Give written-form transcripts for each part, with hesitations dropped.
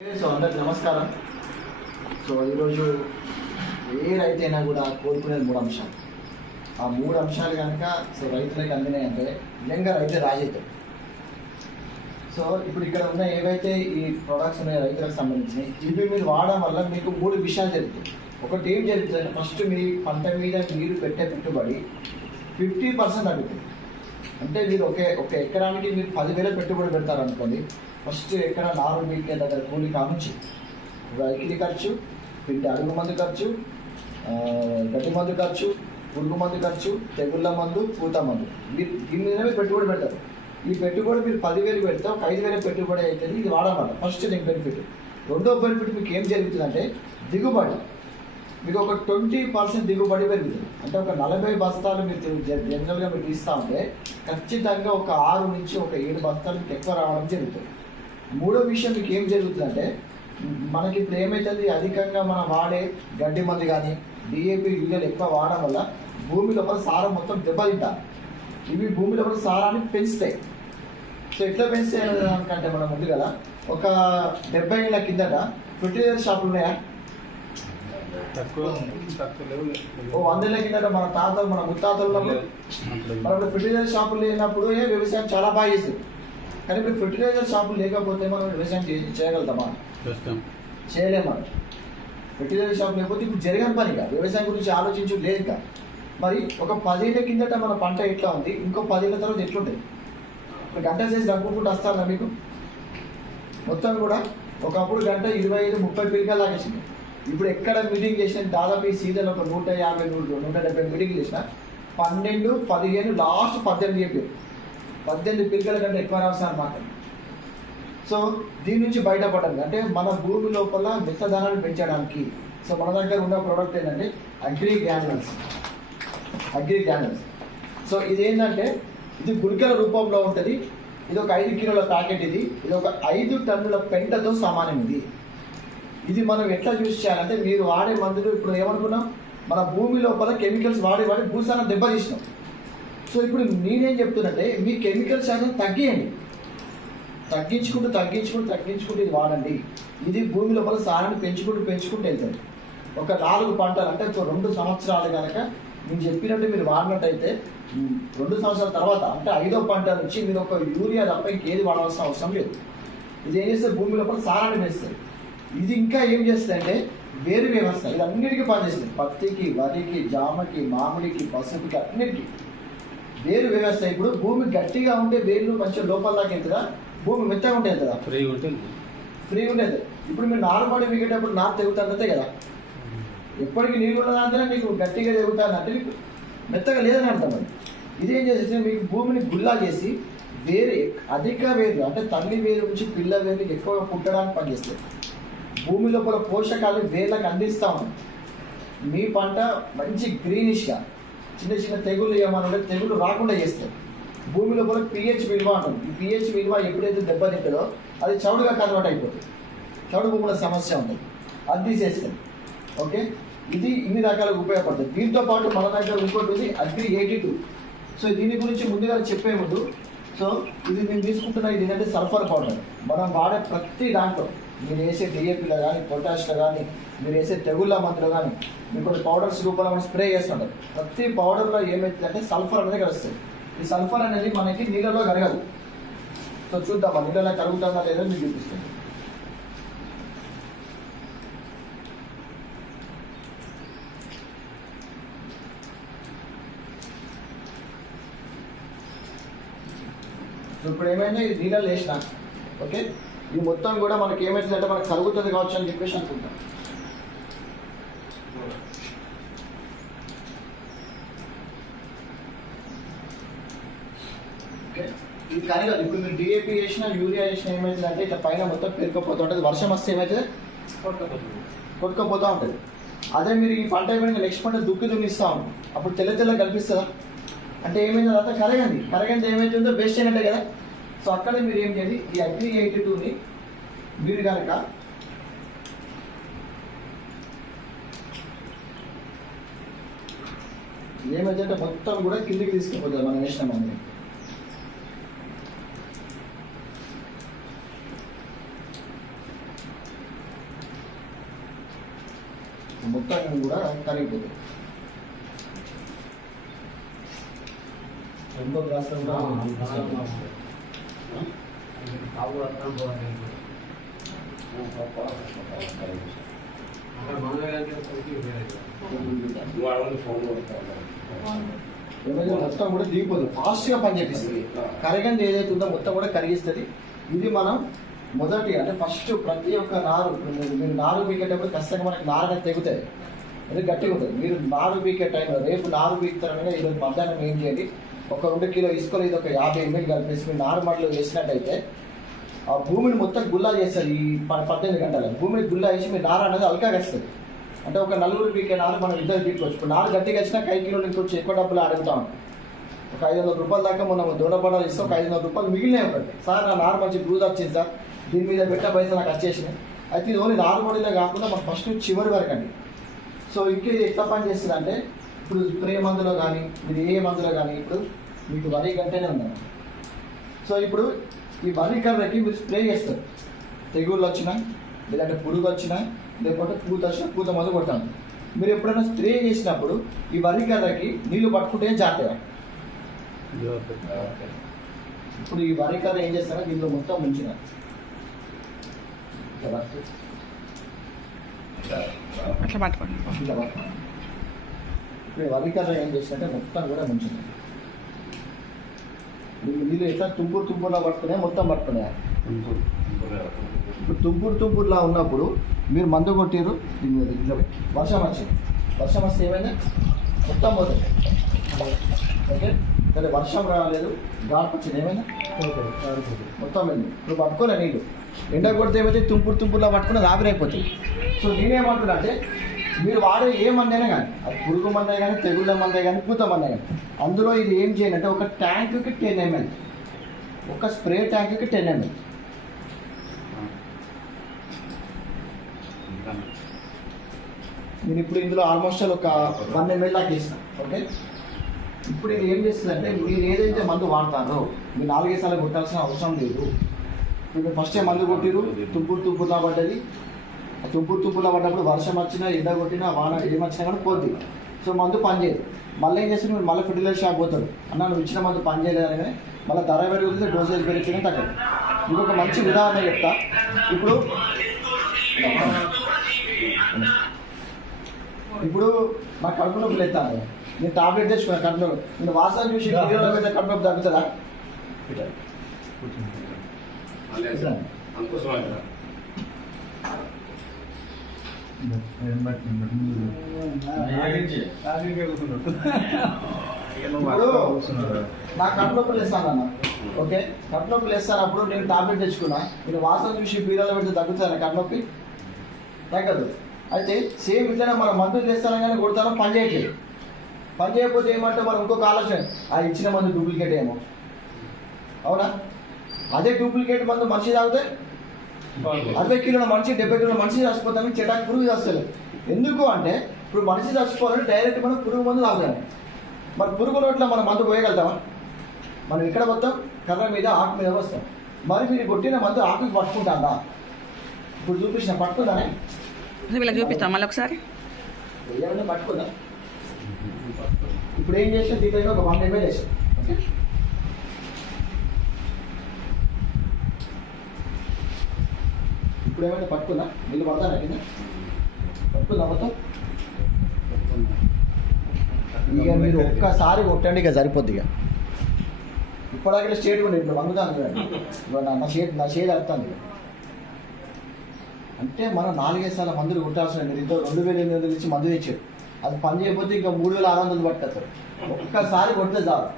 So అందరికి నమస్కారం. So ఈరోజు ఏ రైతైనా కూడా కోరుకునేది 3 అంశాలు. ఆ 3 అంశాలు కనుక సో రైతులకు అందినాయంటే నిజంగా రైతు రాజవుతాడు. సో ఇప్పుడు ఇక్కడ ఉన్న ఏవైతే ఈ ప్రొడక్ట్స్ ఉన్నాయో రైతులకు సంబంధించినవి, ఇవి మీరు వాడడం వల్ల మీకు 3 విషయాలు జరుగుతాయి. ఒకటి ఏం జరుగుతుంది, ఫస్ట్ మీ పంట మీద మీరు పెట్టే పెట్టుబడి 50% తగ్గుతుంది. అంటే మీరు ఒక ఎకరానికి మీరు 10,000 పెట్టుబడి పెడతారు అనుకోండి. ఫస్ట్ ఎక్కడ నారు మీకే దగ్గర కూలి కానుంచి రైతుల ఖర్చు, పిండి అడుగు మందు ఖర్చు, గడ్డి మందు ఖర్చు, పురుగు మందు ఖర్చు, తెగుళ్ళ మందు, పూత మందు, మీరు దీని మీద మీరు పెట్టుబడి పెడతారు. ఈ పెట్టుబడి మీరు 10,000 పెడితే ఒక 5,000 పెట్టుబడి అవుతుంది. ఇది వాడమాట ఫస్ట్ నీకు బెనిఫిట్. రెండో బెనిఫిట్ మీకు ఏం జరుగుతుందంటే దిగుబడి. మీకు ఒక 20% దిగుబడి పెరుగుతుంది. అంటే ఒక 40 బస్తాలు మీరు జనరల్గా మీరు తీస్తూ ఉంటే ఖచ్చితంగా ఒక 6 నుంచి ఒక 7 బస్తాలు మీకు ఎక్కువ రావడం జరుగుతుంది. మూడో విషయం మీకు ఏం జరుగుతుందంటే, మనకి ఇప్పుడు ఏమవుతుంది, అధికంగా మనం వాడే గడ్డి మందు కానీ డిఏపి యూరియాలు ఎక్కువ వాడడం వల్ల భూమి లోపల సారం మొత్తం దెబ్బతింటారు. ఇవి భూమి లోపల సారాన్ని పెంచుతాయి. సో ఎట్లా పెంచుతాయి అనుకంటే మనం ముందు కదా ఒక 70 ఏళ్ళ కిందట ఫెర్టిలైజర్ షాపులు ఉన్నాయా? ఓ 100 ఏళ్ళ కిందట మన తాతలు మన ముత్తాతలు మనప్పుడు ఫెర్టిలైజర్ షాపులు లేనప్పుడు వ్యవసాయం చాలా బాగా చేస్తుంది. కానీ ఇప్పుడు ఫెర్టిలైజర్ షాపులు లేకపోతే మనం వ్యవసాయం చేయగలుగుతామా? చేయలేము. మనం ఫెర్టిలైజర్ షాప్ లేకపోతే ఇప్పుడు జరగని పనిగా వ్యవసాయం గురించి ఆలోచించు లేదు. మరి ఒక 10 ఏళ్ళ కిందట మన పంట ఎట్లా ఉంది, ఇంకో 10 ఏళ్ళ తర్వాత ఎట్లుంటుంది? ఇప్పుడు గంట చేసి తగ్గుకుంటూ వస్తారా మీకు? మొత్తం కూడా ఒకప్పుడు గంట 25-30 పిల్లలు లాగేసింది. ఇప్పుడు ఎక్కడ మీటింగ్ చేసిన దాదాపు ఈ సీజన్ ఒక 150-170 మీటింగ్ చేసిన 12, 15, లాస్ట్ 18 చెప్పారు. 18 పిల్లల కంటే ఎక్కువ రావాల్సిన మాట. సో దీని నుంచి బయటపడాలి అంటే మన భూమి లోపల మెత్తదనాన్ని పెంచడానికి సో మన దగ్గర ఉన్న ప్రోడక్ట్ ఏంటంటే అగ్రి గ్రాన్యూల్స్. సో ఇది ఏంటంటే ఇది గుళికల రూపంలో ఉంటుంది. ఇది ఒక 5 కిలోల ప్యాకెట్. ఇది ఒక 5 టన్నుల పెంటతో సమానం. ఇది మనం ఎట్లా యూజ్ చేయాలంటే, మీరు వాడే మందులు ఇప్పుడు ఏమనుకున్నాం, మన భూమి లోపల కెమికల్స్ వాడి భూసారం దెబ్బతీసినాం. సో ఇప్పుడు నేనేం చెప్తున్నట్టే మీ కెమికల్స్ అనేది తగ్గించుకుంటూ ఇది వాడండి. ఇది భూమి లోపల సారాన్ని పెంచుకుంటూ వెళ్తుంది. ఒక 4 పంటలు అంటే 2 సంవత్సరాలు కనుక నేను చెప్పినట్టు మీరు వాడినట్టయితే 2 సంవత్సరాల తర్వాత అంటే 5వ పంట నుంచి మీరు ఒక యూరియా తప్ప ఇంకేది వాడాల్సిన అవసరం లేదు. ఇది ఏం చేస్తే భూమి లోపల సారాన్ని పెంచుతుంది. ఇది ఇంకా ఏం చేస్తుంది అంటే వేరు వ్యవస్థ. ఇది అన్నిటికీ పనిచేస్తుంది. పత్తికి, వరికి, జామకి, మామిడికి, పసుపుకి, అన్నిటికీ వేరు వ్యవస్థ. ఇప్పుడు భూమి గట్టిగా ఉంటే వేర్లు కొంచెం లోపల దాకా వెళ్తుందా, భూమి మెత్తగా ఉంటే వెళ్తుందా? ఫ్రీగా ఉండేది. ఇప్పుడు మీరు నారుమడి మిగేటప్పుడు నారు తెగుతుందంతే కదా. ఎప్పటికీ నీళ్ళు ఉన్నదంటే మీకు గట్టిగా తెగుతుందంటే మీకు మెత్తగా లేదని అర్థం. అది ఇదేం చేసేసి మీకు భూమిని గుల్లా చేసి అధిక వేర్లు అంటే తల్లి వేరు నుంచి పిల్ల వేరుకి ఎక్కువగా పుట్టడానికి పనిచేస్తుంది. భూమి లోపల పోషకాలు వేర్లకు అందిస్తూ ఉంది. మీ పంట మంచి గ్రీనిష్గా చిన్న తెగులు ఏమన్నా తెగులు రాకుండా చేస్తారు. భూమి లోపల pH విలువ ఉంటుంది. ఈ pH విలువ ఎప్పుడైతే దెబ్బతింటుందో అది చౌడుగా కన్వర్ట్ అయిపోతుంది. చౌడు భూముల సమస్య ఉంటుంది, అది తీసేస్తుంది. ఓకే, ఇది ఇన్ని రకాలుగా ఉపయోగపడుతుంది. దీంతో పాటు మన దగ్గర ఇంకోటి ఉంది అగ్రి 82. సో దీని గురించి ముందుగా చెప్పే ముందు, సో ఇది నేను తీసుకుంటున్న ఇది ఏంటంటే సల్ఫర్ పౌడర్. మనం వాడే ప్రతి దాంట్లో మీరు వేసే డిఏపీలో కానీ, పొటాష్లో కానీ, మీరు వేసే తెగుళ్ళ మందులో కానీ మీరు కొన్ని పౌడర్స్ రూపంలో మనం స్ప్రే చేస్తుంటారు. ప్రతి పౌడర్లో ఏమవుతుందంటే సల్ఫర్ అనేది కలుస్తుంది. ఈ సల్ఫర్ అనేది మనకి నీళ్ళలో కరగదు. సో చూద్దాం ఆ నీళ్ళలో కరుగుతుందా లేదో మీకు చూపిస్తుంది. సో ఇప్పుడు ఏమైనా ఈ నీళ్ళలో వేసిన ఓకే, ఇది మొత్తం కూడా మనకి ఏమవుతుందంటే మనకు కరుగుతుంది కావచ్చు అని చెప్పేసి అనుకుంటాం. ఓకే, ఇది కానీ కాదు. ఇప్పుడు మీరు డిఏపి చేసినా యూరియా చేసినా ఏమవుతుందంటే ఇట్లా పైన మొత్తం పెరుకపోతూ ఉంటుంది. వర్షం వస్తే ఏమవుతుంది, కొట్టుకపోతూ ఉంటుంది. అదే మీరు ఈ పంట ఏమైనా నెక్స్ట్ పంట దున్నిస్తూ ఉంటుంది. అప్పుడు తెల్ల కనిపిస్తుందా అంటే ఏమైంది, అదంతా కరగండి ఏమవుతుందో వేస్ట్ అయినట్టే కదా. సో అక్కడ మీరు ఏం చేయాలి, ఈ అగ్రి 82ని మీరు కనుక ఏమైతే మొత్తం కూడా కిందికి తీసుకుపోతుంది మనం వేసిన మంది. మొత్తం కూడా కరిగిపోతుంది. రెండో గ్లాస్ మొత్తం కూడా దిగిపోతుంది, ఫాస్ట్గా పని చేపిస్తుంది. కరగండి ఏదైతే ఉందో మొత్తం కూడా కరిగిస్తుంది. ఇది మనం మొదటి అంటే ఫస్ట్ ప్రతి ఒక్క నారు మీరు నారు బీకేటప్పుడు ఖచ్చితంగా మనకి నారు అనేది తెగుతుంది, అది గట్టిగా ఉంటుంది. మీరు నారు బీకే టైంలో రేపు నారు బీకుతారనగా ఈరోజు మధ్యాహ్నం ఏం చేయండి, ఒక 2 కిలో ఇసుకలు ఇది ఒక 50 ml కలిపేసి మీరు నారు మడిలో వేసినట్టయితే ఆ భూమిని మొత్తం గుల్లా చేస్తారు. ఈ 18 గంటల భూమిని గుల్లా వేసి మీరు నారు అనేది అల్కా వస్తుంది. అంటే ఒక 4 బీకే నారు మనం ఇద్దరు తీసుకోవచ్చు. ఇప్పుడు నారు గట్టిగా వచ్చినా 5 కిలోలు ఇంకొచ్చి ఎక్కువ డబ్బులు అడుగుతాం. ఒక 500 రూపాయల దాకా మనం దూడపడాలు ఇస్తాం, ఒక 500 రూపాయలు మిగిలినాయి. ఒకటి సార్ నా నారు మంచి గ్రూజ్ వచ్చింది సార్, దీని మీద పెట్ట పైసలు నాకు వచ్చేసినాయి. అయితే ఇది ఓన్లీ నారు మడిలో కాకుండా మనం ఫస్ట్ చివరి వరకు అండి. సో ఇంకా ఇది ఎట్లా పని చేస్తుంది అంటే, ఇప్పుడు స్ప్రే మందులో కానీ మీరు ఏ మందులో కానీ ఇప్పుడు మీకు వరి గంటనే ఉందండి. సో ఇప్పుడు ఈ వరి కర్రకి మీరు స్ప్రే చేస్తారు, తెగుళ్ళు వచ్చినా లేదంటే పురుగు వచ్చినా లేకపోతే పూత వచ్చినా పూత మందు కొట్టాలి. మీరు ఎప్పుడైనా స్ప్రే చేసినప్పుడు ఈ వరి కర్రకి నీళ్లు పట్టుకుంటే జాగ్రత్తగా. ఇప్పుడు ఈ వరి కర్ర ఏం చేస్తారో దీంట్లో మొత్తం ముంచిన అట్లా పట్టుకోండి. ఇప్పుడు వరి కర్ర ఏం చేసినట్టే మొత్తం కూడా ముంచింది. నీళ్ళు ఎట్లా తుంపురులా పట్టుకునే మొత్తం పట్టుకునే. ఇప్పుడు తుంపురులా ఉన్నప్పుడు మీరు మందు కొట్టిరు, వర్షం వచ్చింది, వర్షం వస్తే ఏమైనా మొత్తం పోతుంది. ఓకే సరే, వర్షం రాలేదు గాలి వచ్చింది ఏమైనా మొత్తం వెళ్ళి ఇప్పుడు పట్టుకోలే నీళ్ళు. ఎండ కొడితే ఏమైతే తుంపురులా పట్టుకుని ఆవిరైపోతుంది. సో నేనేమంటున్నా అంటే మీరు వాడే ఏ మందైనా కానీ, అది పురుగు మందే కానీ తెగుళ్ళ మందే కానీ పూత మందే కానీ, అందులో ఇది ఏం చేయాలంటే ఒక ట్యాంకుకి 10 ml, ఒక స్ప్రే ట్యాంకుకి 10 ml. నేను ఇప్పుడు ఇందులో ఆల్మోస్ట్ ఒక 1 ml దాకా వేసిన. ఓకే ఇప్పుడు ఇది ఏం చేస్తుందంటే మీరు ఏదైతే మందు వాడతారో మీరు 4-5 సార్లు కొట్టాల్సిన అవసరం లేదు. ఇప్పుడు ఫస్ట్ టైం మందు కొట్టిరు, తుంపురులా పడ్డది. తుంపురులా పడ్డప్పుడు వర్షం వచ్చినా ఎండ కొట్టినా వాన ఏమొచ్చినా కానీ పోద్ది. సో మందు పని చేయదు. మళ్ళీ ఏం చేస్తారు, మీరు మళ్ళీ ఫెర్టిలైజర్ షాప్ పోతారు, అన్న నువ్వు ఇచ్చిన మందు పని చేయలేదని మళ్ళీ ధర పెరుగుతుంది, డోసేజ్ పెరుగుతుంది, తగ్గదు. ఇంకొక మంచి ఉదాహరణ చెప్తా. ఇప్పుడు నా కడుపు నొప్పులు ఎత్తాను, నేను టాబ్లెట్ తెచ్చుకున్నా కడుపు నొప్పి, నేను వాసన చూసి పెడితే కడుపు నొప్పి తగ్గుతుందా? నా కడుపు నొప్పులు వేస్తాను అన్న. ఓకే కడుపు నొప్పులు వేస్తాను, అప్పుడు నేను టాబ్లెట్ తెచ్చుకున్నా, నేను వాసన చూసి బీరాలో పెడితే తగ్గుతుంది కడుపు నొప్పి? తగ్గదు. అయితే సేమ్ ఇట్లనే మనం మందులు చేస్తాను కానీ కొడతాను, పని చేయట్లేదు. పని చేయకపోతే ఏమంటే మనం ఇంకొక ఆలోచన, ఆ ఇచ్చిన మందు డూప్లికేట్ ఏమో. అవునా? అదే డూప్లికేట్ మందు మనిషి తాగితే 60 కిలోల మనిషి 70 కిలోల మనిషి చచ్చిపోతామని చెటాకు పురుగు చస్తలేదు. ఎందుకు అంటే ఇప్పుడు మనిషి చచ్చిపోవాలంటే డైరెక్ట్ మనం పురుగు మందు తాగుతాము. మరి పురుగు నోట్లో మనం మందు పోయగలుగుతామా? మనం ఇక్కడ మొత్తం కర్ర మీద ఆకు మీద వస్తాం. మరి మీరు కొట్టిన మందు ఆకుకి పట్టుకుంటాందా? ఇప్పుడు చూపించిన పట్టుకుందానే, వీళ్ళకి చూపిస్తాం మళ్ళీ ఒకసారి. ఏమైనా పట్టుకుందా? ఇప్పుడు ఏం చేసాం, దీంట్లో ఒక 1 ml వేసాం. ఓకే ఇప్పుడు ఏమైనా పట్టుకుందా? నీళ్ళు పడతానా కింద? పట్టుకుందా మొత్తం? ఇక మీరు ఒక్కసారి కొట్టండి, ఇక సరిపోద్ది. ఇక ఇప్పటికే స్టేట్ కూడా ఇప్పుడు వంగుతాను చూడండి, నా షేడ్ అర్థంది. అంటే మనం 4-5 సార్లు మందులు కొట్టాల్సిన, మీరు ఇంతో 2800 ఇచ్చి మందు తెచ్చారు, అది పని చేయకపోతే ఇంకా 3600 పట్టుకొస్తారు. ఒక్కసారి కొడితే చాలు.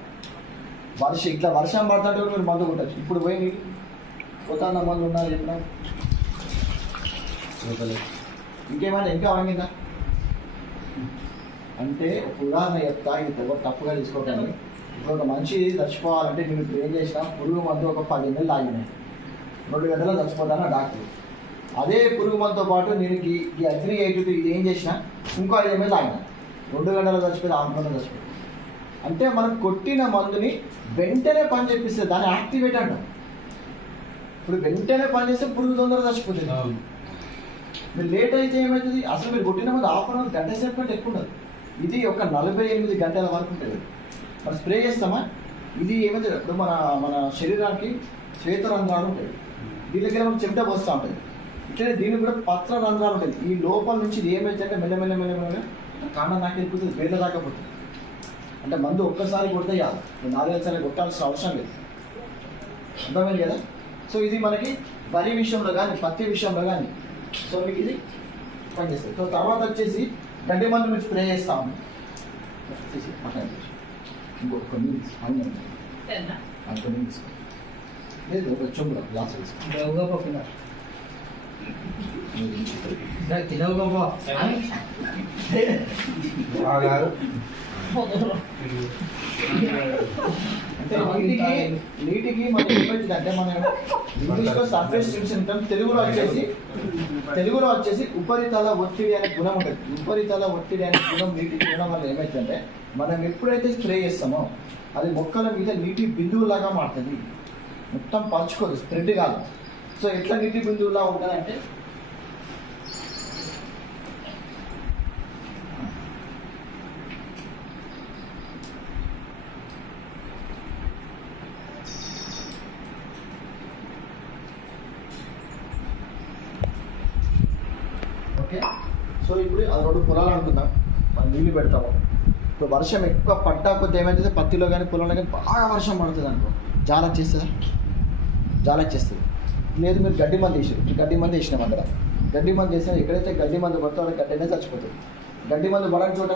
ఇట్లా వర్షం పడుతుంటే కూడా మీరు మందు కొట్టచ్చు. ఇప్పుడు పోయి నీళ్ళు పోతాన్న మందు ఉన్నారు చెప్పినా ఇంకేమైనా ఇంకా వంగిందా అంటే ఒక ఉదాహరణ చెప్తా, ఇది తప్పుగా తీసుకోకండి. ఇప్పుడు ఒక మనిషి చచ్చిపోవాలంటే నేను ఇప్పుడు ఏం చేసినా, పురుగు మందు ఒక 10 ml తాగినాయి, 2 గంటల్లో చచ్చిపోతాను డాక్టర్. అదే పురుగు మందుతో పాటు నేను ఈ అగ్రి 82 ఇది ఏం చేసినా ఇంకో 5 ml తాగిన, 2 గంటల్లో చచ్చిపోయి 6 గంటల్లో చచ్చిపోయి. అంటే మనం కొట్టిన మందుని వెంటనే పని చేపిస్తుంది, దాన్ని యాక్టివేట్ అంటాం. ఇప్పుడు వెంటనే పని చేస్తే పురుగు తొందరగా చచ్చిపోతుంది. మీరు లేట్ అయితే ఏమవుతుంది, అసలు మీరు కొట్టిన ముందు హాఫ్ అన్ అవర్ గంట సేపు కంటే ఎక్కువ ఉండదు. ఇది ఒక 48 గంటల వరకు ఉంటుంది. మనం స్ప్రే చేస్తామా, ఇది ఏమైతే ఇప్పుడు మన శరీరానికి శ్వేత రంధ్రాలు ఉంటాయి, దీని దగ్గర మనం చెమట పోస్తూ ఉంటుంది. ఇట్లనే దీనికి కూడా పత్ర రంధ్రాలు ఉంటాయి. ఈ లోపల నుంచి ఇది ఏమైతే అంటే మెల్లమెల్లగా కాండం నాకు వెళ్ళిపోతుంది, వేళ్ళ రాకపోతుంది. అంటే మందు ఒక్కసారి కొడితే కాదు, 4-5 సార్లు కొట్టాల్సిన అవసరం లేదు. అర్థమైంది కదా. సో ఇది మనకి వరి విషయంలో కానీ పత్తి విషయంలో కానీ సో మీకు ఇది పనిచేస్తుంది. సో తర్వాత వచ్చేసి గడ్డి మందు మీరు స్ప్రే చేస్తాము. కొన్ని లేదు ఒక చెంబులో గ్లాస్ వేసుకో. నీటికి మనకి ఏమవుతుందంటే మనం ఇంగ్లీష్లో సర్ఫేస్ టెన్షన్ ఉంటాం, తెలుగులో వచ్చేసి ఉపరితల ఒత్తిడి అనే గుణం ఉంటుంది. ఉపరితల ఒత్తిడి అనే గుణం నీటికి ఉండడం వల్ల ఏమవుతుందంటే మనం ఎప్పుడైతే స్ప్రే చేస్తామో అది మొక్కల మీద నీటి బిందువులాగా మారుతుంది, మొత్తం పరుచుకోదు, స్ప్రెడ్ కాదు. సో ఎట్లా నీటి బిందువులా ఉంటుందంటే ఓకే. సో ఇప్పుడు అది 2 పొలాలు అనుకుందాం, మనం నీళ్ళు పెడతాము. ఇప్పుడు వర్షం ఎక్కువ పడ్డా కొద్ది ఏమవుతుంది, పత్తిలో కానీ పొలంలో కానీ బాగా వర్షం పడుతుంది అనుకో, జాల వచ్చేస్తుందా, జాల వచ్చేస్తుంది. లేదు మీరు గడ్డి మందు వేసారు, గడ్డి మందు వేసినాం అక్కడ, గడ్డి మందు వేసినా ఎక్కడైతే గడ్డి మందు పడుతుందో అక్కడ గడ్డి అనేది చచ్చిపోతుంది. గడ్డి మందు పడని చోట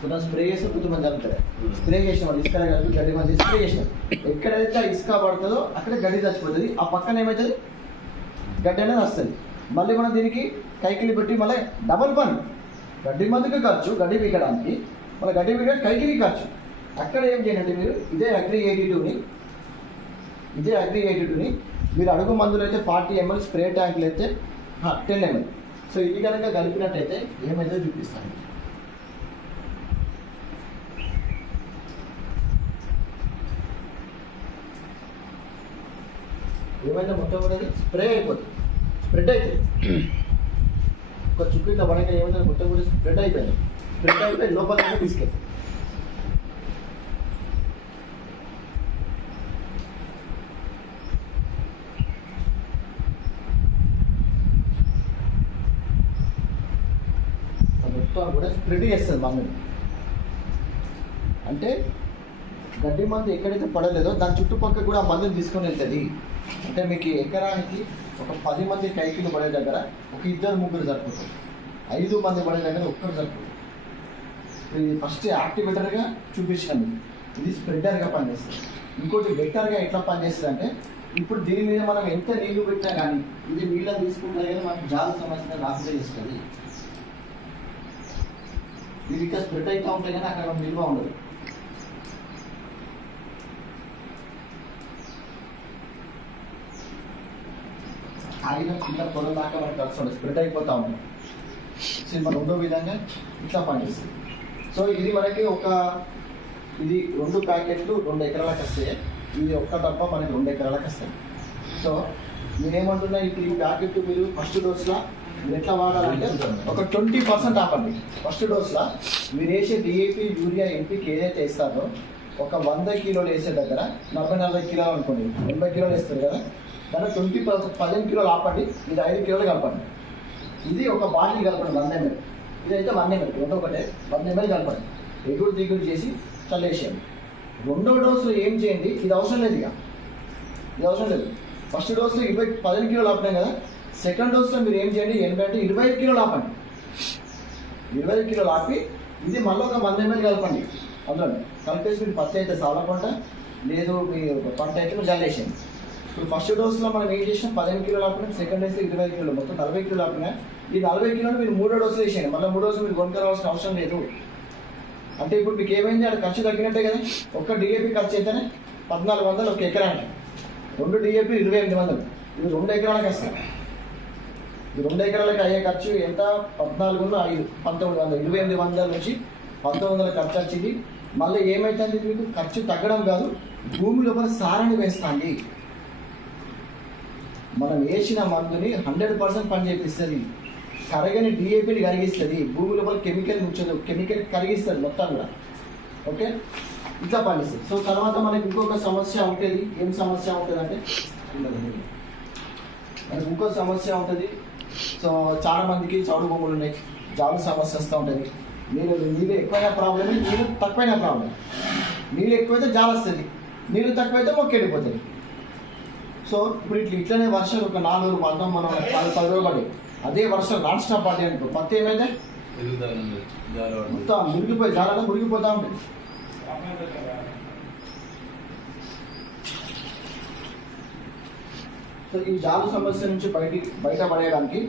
కొంచెం స్ప్రే చేస్తే కొంతమంది జరుగుతుంది. స్ప్రే చేసిన వాళ్ళు ఇసుక కలిపి గడ్డి మందు స్ప్రే చేసినారు, ఎక్కడైతే ఇసుక పడుతుందో అక్కడ గడ్డి చచ్చిపోతుంది. ఆ పక్కన ఏమవుతుంది, గడ్డి అనేది వస్తుంది. మళ్ళీ మనం దీనికి కైకిలి పెట్టి మళ్ళీ డబల్ పని, గడ్డి మందుకి ఖర్చు, గడ్డి పీకడానికి, మళ్ళీ గడ్డి పీకడానికి కైకిలి ఖర్చు. అక్కడ ఏం చేయండి మీరు ఇదే అగ్రి 82ని మీరు అడుగు మందులు అయితే 40 ml, స్ప్రే ట్యాంకులు అయితే 10 ml. సో ఇది కనుక కలిపినట్టయితే ఏమైతే చూపిస్తాను. ఏమైతే మొత్తం అనేది స్ప్రే అయిపోతుంది, స్ప్రెడ్ అవుతుంది. ఒక చుట్టూ ఇట్లా పడక ఏమైతే మొత్తం కూడా స్ప్రెడ్ అయిపోయింది, స్ప్రెడ్ అయిపోయి లోపల తీసుకెళ్తాం. మొత్తం కూడా స్ప్రెడ్ చేస్తుంది మందుని. అంటే గడ్డి మందు ఎక్కడైతే పడలేదో దాని చుట్టుపక్కల కూడా ఆ మందుని తీసుకొని వెళ్తుంది. అంటే మీకు ఎకరానికి ఒక 10 మంది కైకిలు పడే దగ్గర ఒక 2-3 సరిపోతుంది, 5 మంది పడే దగ్గర ఒక్కరు సరిపోతుంది. ఇది ఫస్ట్ యాక్టివేటర్గా చూపించాను, ఇది స్ప్రెడర్గా పనిచేస్తుంది. ఇంకోటి బెటర్గా ఎట్లా పనిచేస్తుంది అంటే ఇప్పుడు దీని మీద మనం ఎంత నీళ్లు పెట్టినా కానీ ఇది నీళ్ళని తీసుకుంటే కానీ మనకు జాల సమస్య రాకుండా చేస్తుంది. ఇది ఇంకా స్ప్రెడ్ అవుతూ ఉంటాయి కానీ అక్కడ నిల్వ ఉండదు. ఆగిన కింద పొలం దాకా మనకు కలిసి ఉండదు, స్ప్రెడ్ అయిపోతూ ఉంటాం. సో మన 2వ విధంగా ఇట్లా పనిచేస్తుంది. సో ఇది మనకి ఇది 2 ప్యాకెట్లు 2 ఎకరాలకు వస్తాయి. ఇది ఒక్క డబ్బా మనకి 2 ఎకరాలకు వస్తాయి. సో నేనేమంటున్నా, ఇప్పుడు ఈ ప్యాకెట్ మీరు ఫస్ట్ డోస్లో మీరు ఎట్లా వాడాలంటే ఒక 20% ఆపండి. ఫస్ట్ డోస్లో మీరు వేసే DAP, యూరియా, NPK ఏదైతే వేస్తారో ఒక 100 కిలోలు వేసే దగ్గర 40-40 కిలోలు అనుకోండి, 80 కిలోలు వేస్తారు కదా, దాంట్లో 15 కిలోలు ఆపండి, ఇది 5 కిలోలు కలపండి. ఇది ఒక బాటిల్ కలపండి 100 ml, ఇదైతే 1 ml, 100 ml కలపండి. ఎగురు దిగురు చేసి చల్లేసేయండి. 2వ డోసులో ఏం చేయండి, ఇది అవసరం లేదు, ఇది అవసరం లేదు. ఫస్ట్ డోసులో 15 కిలోలు ఆపినాం కదా, సెకండ్ డోస్లో మీరు ఏం చేయండి, 25 కిలోలు ఆపండి. 25 కిలోలు ఆపి ఇది మళ్ళీ ఒక 100 ml కలపండి. అందులో కలిపేసి మీరు పత్తి అయితే సాలకుండా లేదు, మీ పంట అయితే మీరు జల్లేసేయండి. ఇప్పుడు ఫస్ట్ డోస్లో మనం ఏం చేసినాం, 15 కిలోలు ఆపినాం, సెకండ్ డోస్లో 20 కిలోలు, మొత్తం 40 కిలోలు ఆపినా. ఈ 40 కిలోలు మీరు 3వ డోసులు వేసేయండి. మళ్ళీ 3వ డోసు మీరు కొనుక్కోవాల్సిన అవసరం లేదు. అంటే ఇప్పుడు మీకు ఏమైంది, అది ఖర్చు తగ్గినట్టే కదా. ఒక్క DAP ఖర్చు అయితేనే 1400 ఒక ఎకరానికి, 2 DAP 2800, ఇది 2 ఎకరాలకు వస్తాయి. ఈ 2 ఎకరాలకు అయ్యే ఖర్చు ఎంత, 14 1900, 2800 నుంచి 1900 ఖర్చు వచ్చింది. మళ్ళీ ఏమైతుంది, మీకు ఖర్చు తగ్గడం కాదు, భూమి లోపల సారాన్ని పెంచుతుంది. మనం వేసిన మందుని 100% పని చేపిస్తుంది. కరగని డిఏపిని కరిగిస్తుంది. భూమి లోపల కెమికల్ ఉంచదు, కెమికల్ కరిగిస్తుంది మొత్తం కూడా. ఓకే, ఇట్లా పనిస్తుంది. సో తర్వాత మనకి ఇంకొక సమస్య ఉంటుంది. ఏం సమస్య ఉంటుంది అంటే మనకి ఇంకో సమస్య ఉంటుంది. సో చాలా మందికి చౌడు భూములు ఉన్నాయి, జాబు సమస్య వస్తూ ఉంటుంది. నీళ్ళు ఎక్కువైనా ప్రాబ్లమే, నీళ్ళు తక్కువైనా ప్రాబ్లం. నీళ్ళు ఎక్కువైతే జాలు వస్తుంది, నీళ్ళు తక్కువైతే మొక్క వెళ్ళిపోతుంది. సో ఇప్పుడు ఇట్లనే వర్షాలు ఒక 4 రోజులు మొత్తం మనం 10 రోజులు పడి అదే వర్షం నాన్ స్టాప్ పడి అనుకో, పత్తి ఏమైతే మొత్తం మురిగిపోయి జాలలో మురిగిపోతూ ఉంటుంది. సో ఈ జాలు సమస్య నుంచి బయటపడేయడానికి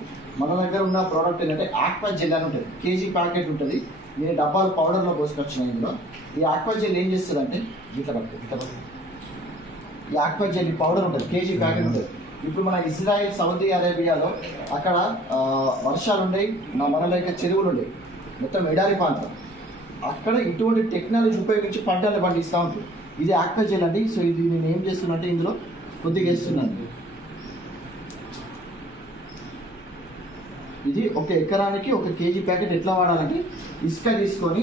మన దగ్గర ఉన్న ప్రోడక్ట్ ఏంటంటే ఆక్వా జెల్ అని ఉంటుంది. కేజీ ప్యాకెట్ ఉంటుంది. నేను డబ్బాలు పౌడర్లో పోసుకొచ్చినాయి. ఇందులో ఈ ఆక్వా జెల్ ఏం చేస్తుంది అంటే ఇట్లా పడుతుంది. ఈ ఆక్వా జెల్ పౌడర్ ఉంటుంది, కేజీ ప్యాకెట్ ఉంటుంది. ఇప్పుడు మన ఇజ్రాయిల్, సౌదీ అరేబియాలో అక్కడ వర్షాలు ఉన్నాయి, మన లైక్ చెరువులు ఉన్నాయి, మొత్తం ఎడారి ప్రాంతం. అక్కడ ఇటువంటి టెక్నాలజీ ఉపయోగించి పంటలు పండిస్తూ ఉంటుంది. ఇది ఆక్వా జెల్ అండి. సో ఇది నేను ఏం చేస్తున్నట్టే ఇందులో కొద్దిగా వేస్తున్నాను. ఇది 1 ఎకరానికి 1 కేజీ ప్యాకెట్ ఎట్లా వాడాలంటే ఇసుక తీసుకొని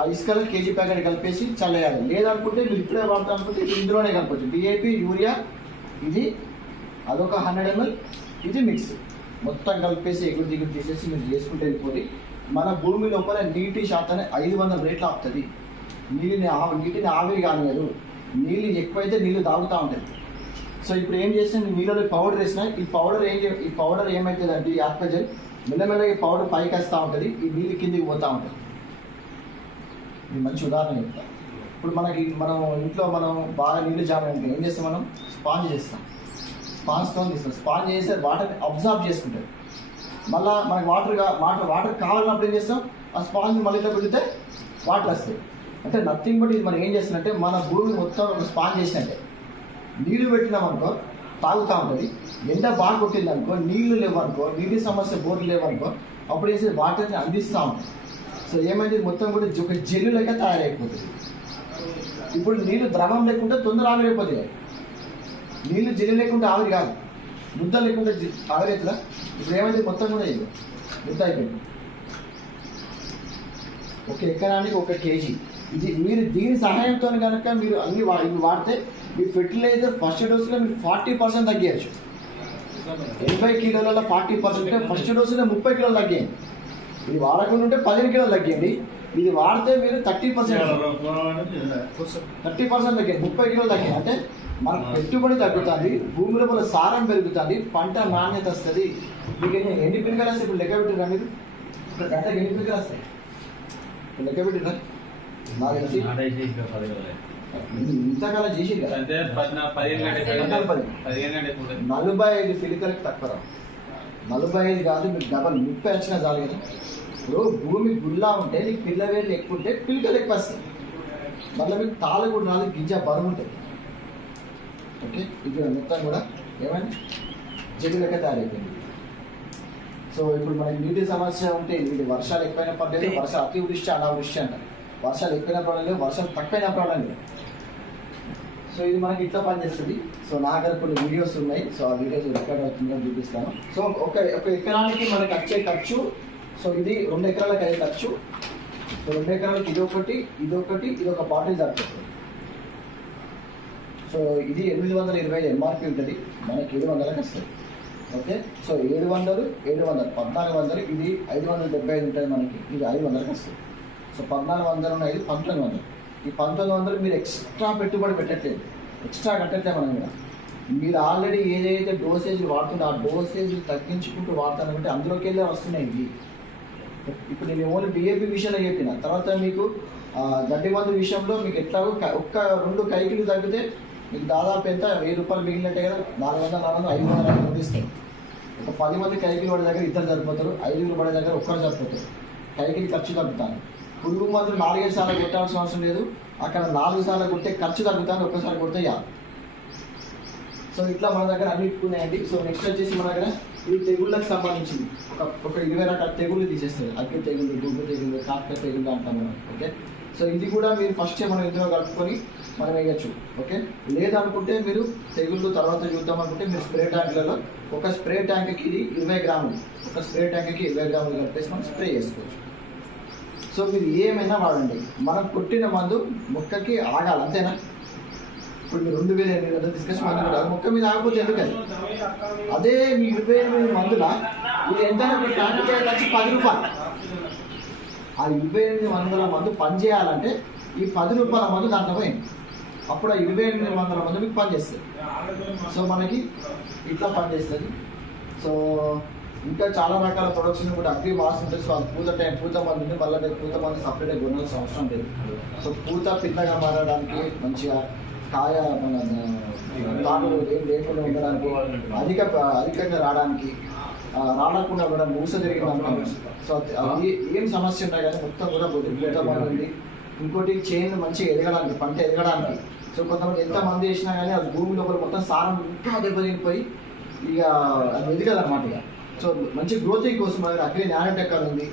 ఆ ఇసుకలో కేజీ ప్యాకెట్ కలిపేసి చల్లేయాలి. లేదనుకుంటే మీరు ఇప్పుడే వాడతా అనుకుంటే ఇందులోనే కలపచ్చు. డిఏపి, యూరియా, ఇది అదొక 100 ml, ఇది మిక్స్ మొత్తం కలిపేసి ఎగురు దిగురు తీసేసి మీరు చేసుకుంటే వెళ్ళిపోయి మన భూమి లోపల నీటి శాతాన్ని 500 రేట్లు ఆపుతుంది. నీటిని ఆవిరి కానియదు. నీళ్ళు ఎక్కువైతే నీళ్ళు తాగుతూ ఉంటుంది. సో ఇప్పుడు ఏం చేస్తే నీళ్ళలో పౌడర్ వేసిన ఈ పౌడర్ ఏమవుతుందంటే ఈ ఆక్వా జెల్ మెల్లమెల్లగా ఈ పౌడర్ పైకి వస్తూ ఉంటుంది, ఈ నీళ్ళు కిందికి పోతూ ఉంటుంది. ఇది మంచి ఉదాహరణ చెప్తా. ఇప్పుడు మనం ఇంట్లో బాగా నీళ్ళు జామ ఉంటుంది, ఏం చేస్తాం, మనం స్పాంజ్ చేస్తాం, స్పాంజ్తో తీస్తాం. స్పాంజ్ చేస్తే వాటర్ని అబ్జర్వ్ చేసుకుంటాం. మళ్ళీ మనకి వాటర్ కావాలన్నప్పుడు ఏం చేస్తాం, ఆ స్పాంజ్ మళ్ళీ ఇట్లా పెడితే వాటర్ వస్తాయి. అంటే నథింగ్ బట్ ఇది మనం ఏం చేస్తున్నట్టే మన భూమి మొత్తం ఒక స్పాంజ్ చేసినట్టే. నీళ్ళు పెట్టినామనుకో తాగుతూ ఉంటుంది. ఎండ బాగా కొట్టిందనుకో, నీళ్లు లేవనుకో, నీటి సమస్య బోర్లు లేవనుకో, అప్పుడు వేసి వాటర్ని అందిస్తూ ఉంటుంది. సో ఏమైంది, మొత్తం కూడా ఒక జెల్లు లెక్క తయారైపోతుంది. ఇప్పుడు నీళ్ళు ద్రవం లేకుండా తొందర ఆవిరైపోతాయి. నీళ్ళు జెల్లు లేకుండా ఆవిరి కాదు, ముద్ద లేకుండా ఆవిరైతుందా. ఇప్పుడు ఏమైంది, మొత్తం కూడా ఇది ముద్ద అయిపోయింది. 1 ఎకరానికి 1 కేజీ. ఇది మీరు దీని సహాయంతో కనుక మీరు అన్ని ఇవి వాడితే మీ ఫెర్టిలైజర్ ఫస్ట్ డోసులో మీరు 40% తగ్గించచ్చు. 80 కిలోలలో 40% అంటే ఫస్ట్ డోసులో 30 కిలోలు తగ్గాయండి. ఇది వాడకుండా ఉంటే 15 కిలోలు తగ్గింది. ఇది వాడితే మీరు 30% తగ్గింది, 30 కిలోలు తగ్గింది. అంటే మనకు పెట్టుబడి తగ్గుతుంది, భూమి లోపల సారం పెరుగుతుంది, పంట నాణ్యత వస్తుంది. మీకు ఎన్ని పిల్లలు వస్తాయి ఇప్పుడు లెక్క పెట్టిరా మీరు? ఇప్పుడు గంటకి ఎన్ని పిల్లలు వస్తాయి లెక్క పెట్టిరా? నాకు తెలిసి ఇంతకాలం చేసి 45 పిలికలకి తక్కువ. 45 కాదు, మీకు డబల్ 30 వచ్చినా చాలు కదా. ఇప్పుడు భూమి గుల్లా ఉంటే నీకు పిల్లవేళ్ళు ఎక్కువ ఉంటే పిలికలు ఎక్కువ వస్తాయి. మళ్ళీ మీకు తాళ కూడా రాదు, గింజ బరువు ఉంటుంది. ఓకే, ఇది మొత్తం కూడా ఏమైంది, జల్లు లెక్క తయారైపోయింది. సో ఇప్పుడు మనకి నీటి సమస్య ఉంటే నీటి వర్షాలు ఎక్కువైనా పడలేదు, వర్షాలు అతివృష్టి అనావృష్టి అంటారు. వర్షాలు ఎక్కువైనా పడలేదు, వర్షాలు తక్కువైనా పడలేదు. సో ఇది మనకి ఇట్లా పనిచేస్తుంది. సో నా దగ్గర కొన్ని వీడియోస్ ఉన్నాయి. సో ఆ వీడియోస్ రికార్డ్ అవుతుందని చూపిస్తాను. సో ఒక ఎకరానికి మనకి వచ్చే ఖర్చు, సో ఇది 2 ఎకరాలకు అయ్యే ఖర్చు. సో 2 ఎకరాలకి ఇదొకటి, ఇది ఒక బాటిల్ సరిపోతుంది. సో ఇది 825 ఎంఆర్పి ఉంటుంది, మనకి 700కి వస్తుంది. ఓకే, సో 700 1400, ఇది 575 ఉంటుంది మనకి, ఇది 500కి వస్తుంది. సో 1400 ఉన్నాయి, 1900. ఈ 1900 మీరు ఎక్స్ట్రా పెట్టుబడి పెట్టట్లేదు, ఎక్స్ట్రా కట్టట్లే. మనం కూడా మీరు ఆల్రెడీ ఏదైతే డోసేజ్లు వాడుతుందో ఆ డోసేజ్లు తగ్గించుకుంటూ వాడతానంటే అందులోకి వెళ్ళే వస్తున్నాయి ఇవి. ఇప్పుడు నేను ఓన్లీ డిఏపి విషయంలో చెప్పిన తర్వాత మీకు గడ్డి మందు విషయంలో మీకు ఎట్లాగో 1-2 కైకిలు తగ్గితే మీకు దాదాపు ఎంత 1000 రూపాయలు మిగిలినట్టే కదా. 400 500 పంపిస్తారు. ఒక 10 మంది కైకిలు పడే దగ్గర 2 సరిపోతారు, 5 పడే దగ్గర 1 సరిపోతారు. కైకిలి ఖర్చు తగ్గుతాను. పురుగు మందులు 4-5 సార్లు కొట్టాల్సిన అవసరం లేదు. అక్కడ 4 సార్లు కొట్టే ఖర్చు తగ్గుతాను, ఒక్కసారి కొడితే యా. సో ఇట్లా మన దగ్గర అన్ని ఉన్నాయండి. సో నెక్స్ట్ వచ్చేసి మన దగ్గర ఇది తెగుళ్ళకి సంబంధించింది ఒక 20 రకాల తెగుళ్ళు తీసేస్తుంది. అగ్గి తెగుళ్ళు, దుబ్బు తెగుళ్ళు, కాక తెగుళ్ళు అంటాం మనం. ఓకే, సో ఇది కూడా మీరు ఫస్ట్ మనం ఇందులో కలుపుకొని మనం వేయచ్చు. ఓకే, లేదనుకుంటే మీరు తెగుళ్ళు తర్వాత చూద్దాం అనుకుంటే మీరు స్ప్రే ట్యాంకులలో ఒక స్ప్రే ట్యాంక్కి ఇది 20 గ్రాములు, ఒక స్ప్రే ట్యాంక్కి 20 గ్రాములు కలిపేసి మనం స్ప్రే చేసుకోవచ్చు. సో మీరు ఏమైనా వాడండి, మనం కొట్టిన మందు మొక్కకి ఆగాలి, అంతేనా? ఇప్పుడు మీరు 2008 తీసుకొచ్చి మందు కొట్టాలి, మొక్క మీద ఆగకపోతే ఎందుకని? అదే మీ 28 మందుల ఇది ఎంత ట్యాంక్ వచ్చి 10 రూపాయలు. ఆ 2800 మందు పనిచేయాలంటే ఈ 10 రూపాయల మందు దాంట్లో పోయింది, అప్పుడు ఆ 2800 మందు మీకు పనిచేస్తుంది. సో మనకి ఇట్లా పనిచేస్తుంది. సో ఇంకా చాలా రకాల ప్రొడక్ట్స్ కూడా అగ్రి మాస్ ఉంటుంది. సో అది పూత మందుని మళ్ళీ పూత మంది సపరేట్గా కొనాల్సిన అవసరం లేదు. సో పూత పిల్లగా మారడానికి, మంచిగా కాయ మన తాగులు ఏం లేకుండా ఉండడానికి, అధికంగా రావడానికి, రాడకుండా కూడా మూస జరిగింది. సో అది ఏం సమస్య ఉన్నాయి కానీ మొత్తం కూడా పూత మంది ఉంది. ఇంకోటి చేను మంచిగా ఎదగడానికి, పంట ఎదగడానికి. సో కొంతమంది ఎంత మంది వేసినా కానీ అది భూమి లోపల మొత్తం సారం ఇంకా దెబ్బతినిపోయి ఇక అది ఎదగదన్నమాట. ఇక సో మంచి గ్రోతింగ్ కోసం అగ్రి నానోటెక్ అని ఉంది,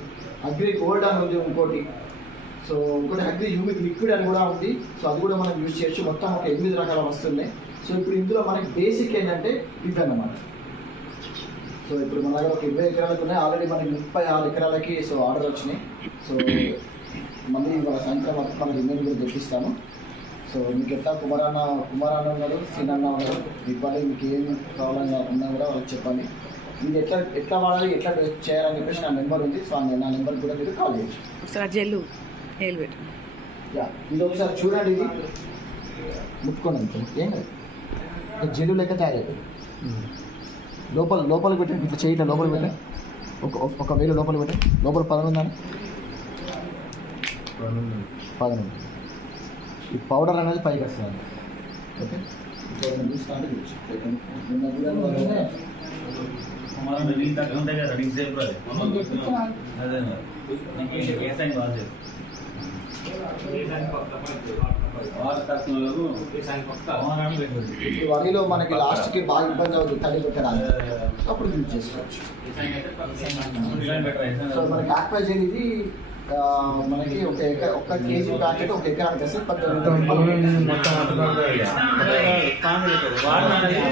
అగ్రి గోల్డ్ అని ఉంది ఇంకోటి. సో ఇంకోటి అగ్రి హ్యూమిక్ లిక్విడ్ అని కూడా ఉంది. సో అది కూడా మనం యూజ్ చేయొచ్చు. మొత్తం ఒక 8 రకాల వస్తున్నాయి. సో ఇప్పుడు ఇందులో మనకి బేసిక్ ఏంటంటే ఇది అన్నమాట. సో ఇప్పుడు మన దగ్గర ఒక 20 ఎకరాలకు ఉన్నాయి, ఆల్రెడీ మనకి 36 ఎకరాలకి సో ఆర్డర్ వచ్చినాయి. సో మళ్ళీ ఇవాళ సాయంత్రం వరకు మనకి ఇమెయిల్ కూడా తెప్పిస్తాము. సో మీకు ఎట్లా కుమారన్న ఉన్నాడు, సీనన్న ఉన్నాడు, మీకు ఏం కావాలన్నా ఉన్నా కూడా వాళ్ళకి చెప్పండి. ఇది ఎట్లా వాడాలి, ఎట్లా చేయాలని చెప్పేసి నా నెంబర్ ఉంది. సో నా నెంబర్ కూడా మీరు కాల్ చేయొచ్చు. ఒకసారి జెల్లు పెట్టు. ఇది ఒకసారి చూడండి, ఇది ముట్టుకోండి అంతే, ఏం కాదు. జెల్లు లెక్క తయారైపోయింది. లోపల పెట్టండి, ఇట్లా చేయట్లా లోపల పెట్టండి, ఒక వేలు లోపల పెట్టండి. లోపల 10 ఉందని 10 ఉంది. ఈ పౌడర్ అనేది పైకి వస్తుంది. ఓకే, చూస్తాను. వరిలో మనకి లాస్ట్కి బాగా ఇబ్బంది అవుతుంది తల్లి పెట్టడానికి, అప్పుడు యూజ్ చేసుకోవచ్చు. సో మనకి ఆక్వాజెల్ ఇది మనకి ఒక కేజీ ప్యాకెట్ 1 ఎకరానికి వస్తే 18